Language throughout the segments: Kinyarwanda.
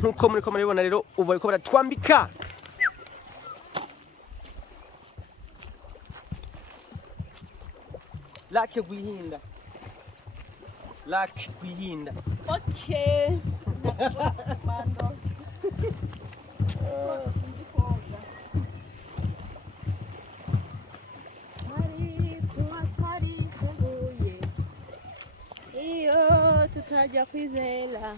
nkuko muri ko muribona rero ubu bariko baratwambika Lac Gwihinda. Lac Gwihinda. Okay. Mando. Iyo tutajya kwizera.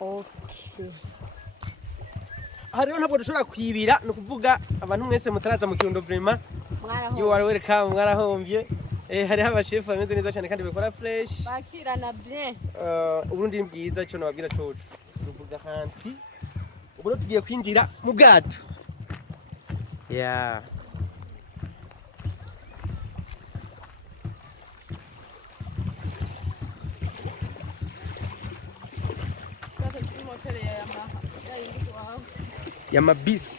Okay. Aha rero ntabwo dushobora kwibira ni ukuvuga abantu mwese mutaraza mu Kirundo vraiment you are welcome mwarahombye hariho abashefu bameze neza cyane kandi bakora fresh bakirana bien Uburundi ni bwiza cyo nababwira coco tuvuga hanti ubu tugiye kwinjira mu bwato yeah ya mabisi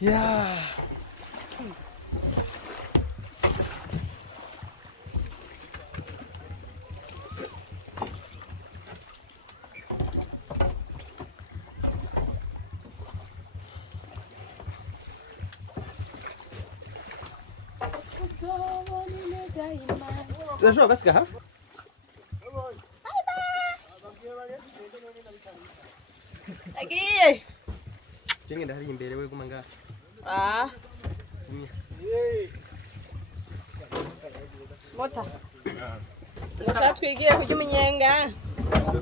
yeah Deixa eu ver essa garrafa. Aqui. Tinha ainda ali imbere we kumanga. Ah. Bota. Nashaka twigiye kujya umunyenga.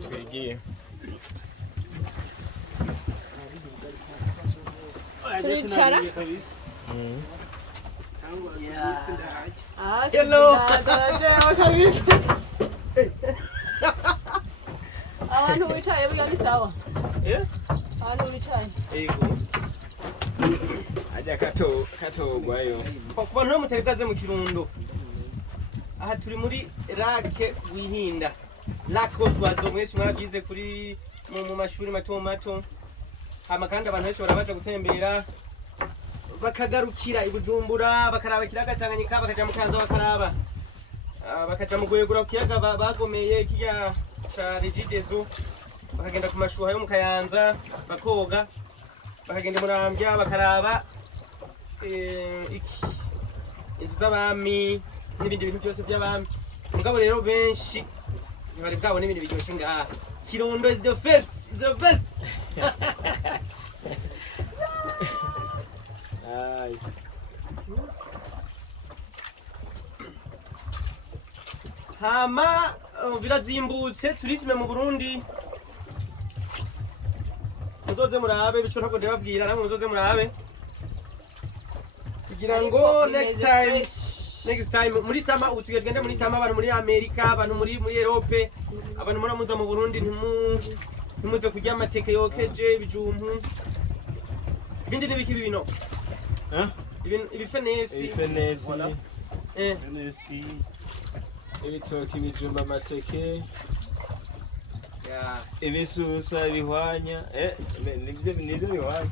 Twigiye. Turicara. Hello. Abantu wicaye burya ni sawa. Abantu wicaye. Yego. Ajya katogwayo. Ku bantu bo mutarikaze mu Kirundo. Aha turi muri Lac Gwihinda. Lac Oswazo mwese mwabyize kuri mu mashuri mato mato. Hama kandi abantu benshi barabaje gutembera. Bakagarukira ibujumbura bakaraba Ikiyaga Tanganyika bakaja mu Kanza bakaraba bakaja mu Gwegura Kiyaga bagomeye kijya cha Regidezo bakagenda ku mashuha yo mu Kayanza bakoga bakagenda Murambya bakaraba inzu z'abami n'ibindi bintu byose by'abami mugabo rero benshi bari bwabo n'ibindi biryoshye ngaha Kirundo is the best Nice. Hama birazimbutse turisme mu Burundi muzoze murabe bico ntabwo ndababwira namwe muzoze murabe kugira ngo next time muri sama utugende muri sama abantu muri Amerika abantu muri Europe abantu muramuza mu Burundi ntimuze kujya amateke yokeje ibijumpu ibindi nibiki bibino ibifenesi Fenesi ibitoki ibijumba amateke ibisusa ibihwanya nibyo bihwanya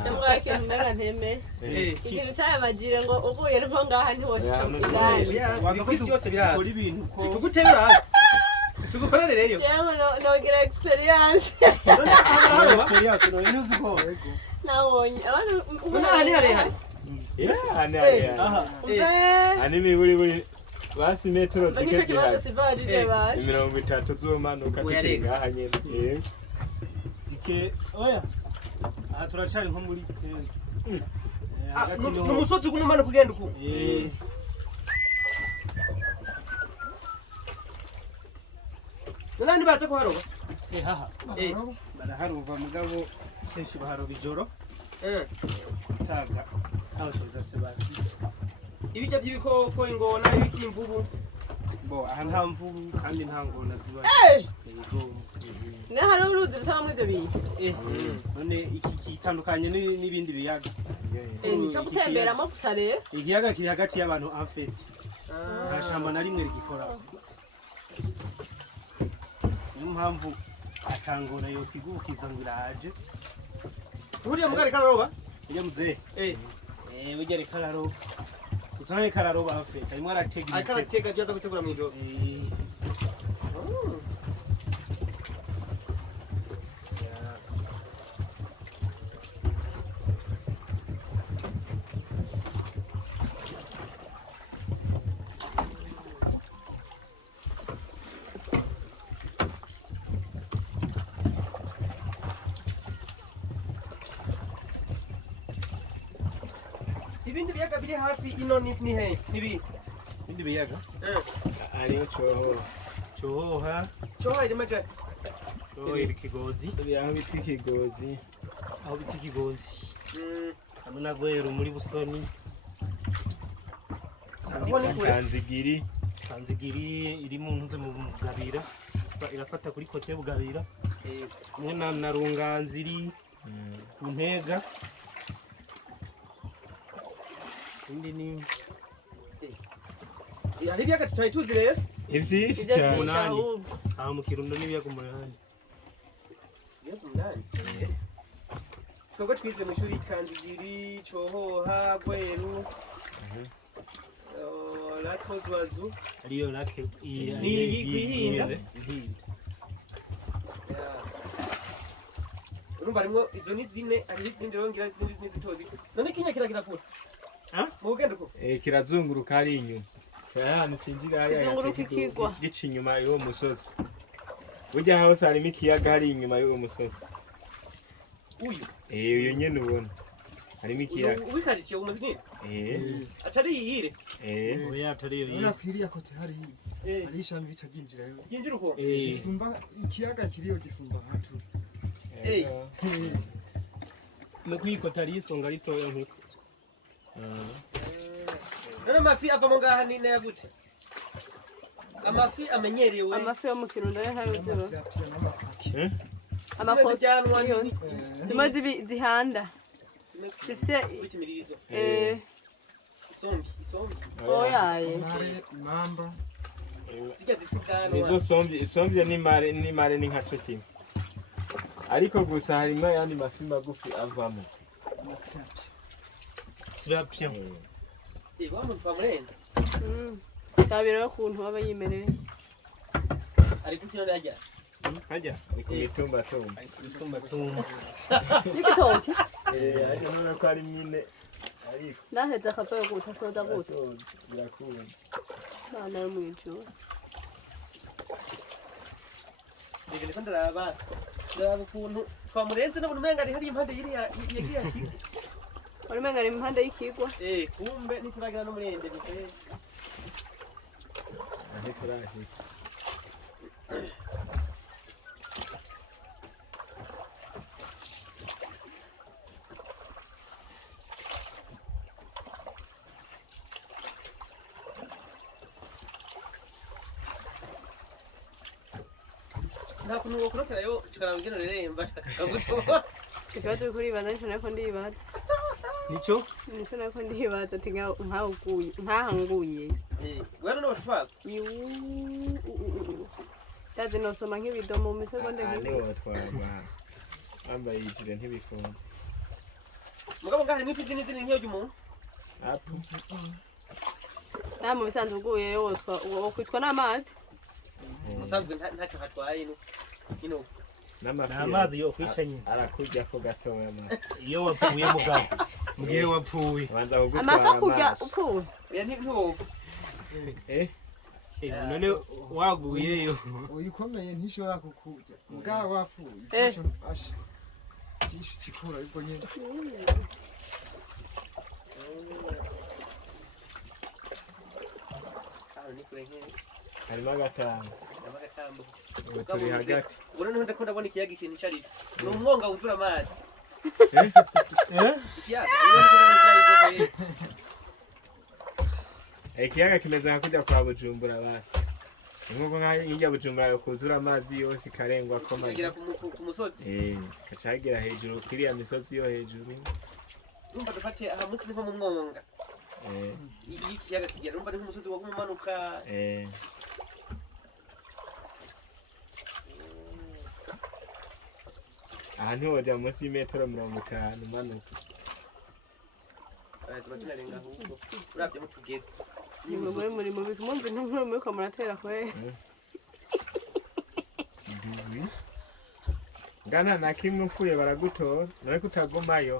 Ndamwake mbega nteme ikintu cyamagire ngo ubuye nko ngaha ntiwoshika mu kidari waza kwisi yose biraza uri ibintu ko tuguterura tugukorere rero yewe nogira experience no inuzi ko nabonye abantu ubona hari Animi buri basi metro tiketi kibazo sibarije bari 30 zomanuka tiketi ngaha nyene tike oya aha turacari nko muri mu musozi kunumana kugenda uko nani baza kuharoba haha baraharuva mugabo kenshi baharoba ijoro taga aho tuza sebati ibijya by'ibikoko ingona ibiki imvubu bo aha nta mvubu kandi nta ngona ziba ne hari uruzi rutamwe ibyo bintu none iki kitandukanye n'ibindi biyaga ni cyo gutemberamo gusa rero ikiyaga kiri hagati y'abantu en fait nta shamba na rimwe rigikora niyo mpamvu atangora yo kwigukiza ngo iraje Uriya mugari kararoba? ujya muzehe ujya reka araroba gusa nawe kararoba hafi arimo aratega Ariko aratega byaza gutegura mu ijoro. Ibindi biyaga biri hafi ino ni he? Nibi. ibindi biyaga ariyo cohoha Cyoha iri maje. iri kigozi aho bitwa ikigozi aho bita ikigozi hamwe na Gweru muri Busoni Kanzigiri iri mu ntuze mu Bugabira irafata kuri kote Bugabira hamwe na Runganziri ku Ntega indi ni Hari ibiyaga tutari tuzi rero. ivyinshi Ibyo cyane byinshi ahubwo. aha mu Kirundo n'ibiyaga umunani Ibiyaga umunani. Twebwe twize mu ishuri Kanzigiri, Cyohoha, Gweru. Lac oiseaux. ariyo lake Ihinda. Urumva harimo izo ni zine, hari izindi rero ngira izindi n'izitozi. None kinya kiragira kure. Mu bugendo ko. kirazunguruka ari inyuma ahantu cinjira Kizunguruka ikigwa. gica inyuma y'uwo musozi burya hose harimo ikiyaga hari inyuma y'uwo musozi Uyu. uyu nyene ubona harimo ikiyaga Ubikarikiye umuzi ni? Atari yihire. oya atariyo Urabona kwiriya kote hari ishami bica ryinjirayo Yinjira uko. gisumba ikiyaga kiriyo gisumba nkaturi no kwikota ari isonga ritoya nk'uko None amafi ava mu ngaha ni nayagutse. Amafi amenyerewe. Amafi yo mu Kirundo yo hayo zero. amatirapia n'amapaki Amakoti Zijyanwa ni zimwe zihanda. Zifise ikimiririzo. Isombi. oyaye. mare imamba Zijya zifite nizo sombye n'imare ni nkaco kimwe ariko gusa harimo ayandi mafi magufi avamo amatirapia turapya Bamuntu bamurenze. Tabira ukuntu aba yimereye. Ari kukino rajya. hajya ni ku mitumbatumba itumbatumba N'igitoki. ariko none ko ari nyine ariko Naheze akapayo guta soda guta. birakunda Bana yo mu ijuru. Nigende ko ndaraba. Ndaraba ukuntu twamurenze n'ubuntu menga ari hari impande yagiye ati. Wari menga ari impande y'ikigwa. Kumbe nituragira no murende bite. aho turaje Nta kuntu wokurokerayo tukarangena reremba akagutoba. Ikibazo uri kuribaza nico nako ndibaza. nico Nico nako ndibaza ati nkahanguye. Wewe no bashaka. Tazi nosoma nk'ibidomo mu segonde ni nk'ibi. watwarwa ambaye yijire ntibikunda Mugabo ngaha harimo ifi n'izindi nk'iyo ry'umuntu. apu Mu bisanzwe uguye yo wokwicwa n'amazi. Musanzwe ntacyo hatwaye no. Kino. n'amazi yo kwicanye arakurya ko gatoya amazi iyo wapfuye mugabo mugihe wapfuye abanza kugutwara Amafi akurya amaso upfuye. Ya ntiwo. none waguyeyo uyikomeye ntishobora kukurya mugabo wafuye ijisho asha ijisho cikura ubwo nyene harimo agatanga Amagambo. ubu turi hagati Ubona niho ndakunda kubona ikiyaga ikintu cyari. Ni umwonga wuzura amazi. Ikiyaga. ikiyaga kimeze nka kujya kwa Bujumbura basi nkuko nk'ijya Bujumbura kuzura amazi yose ikarengwa ko mazi Kigera ku musozi. kacagira hejuru kiriya misozi yo hejuru Numva dufate aha munsi niho mu mwonga. iyo ikiyaga kigera urumva ari nk'umusozi wo kumanuka. aha ntiwoja munsi y'imetero 50 umanuka. tuba tunarenga ahubwo uravye aho tugeze. muri mu bikumumve ntumwe muri ko muratera kwe. ngana na kimwe upfuye baragutora nawe kutagumayo.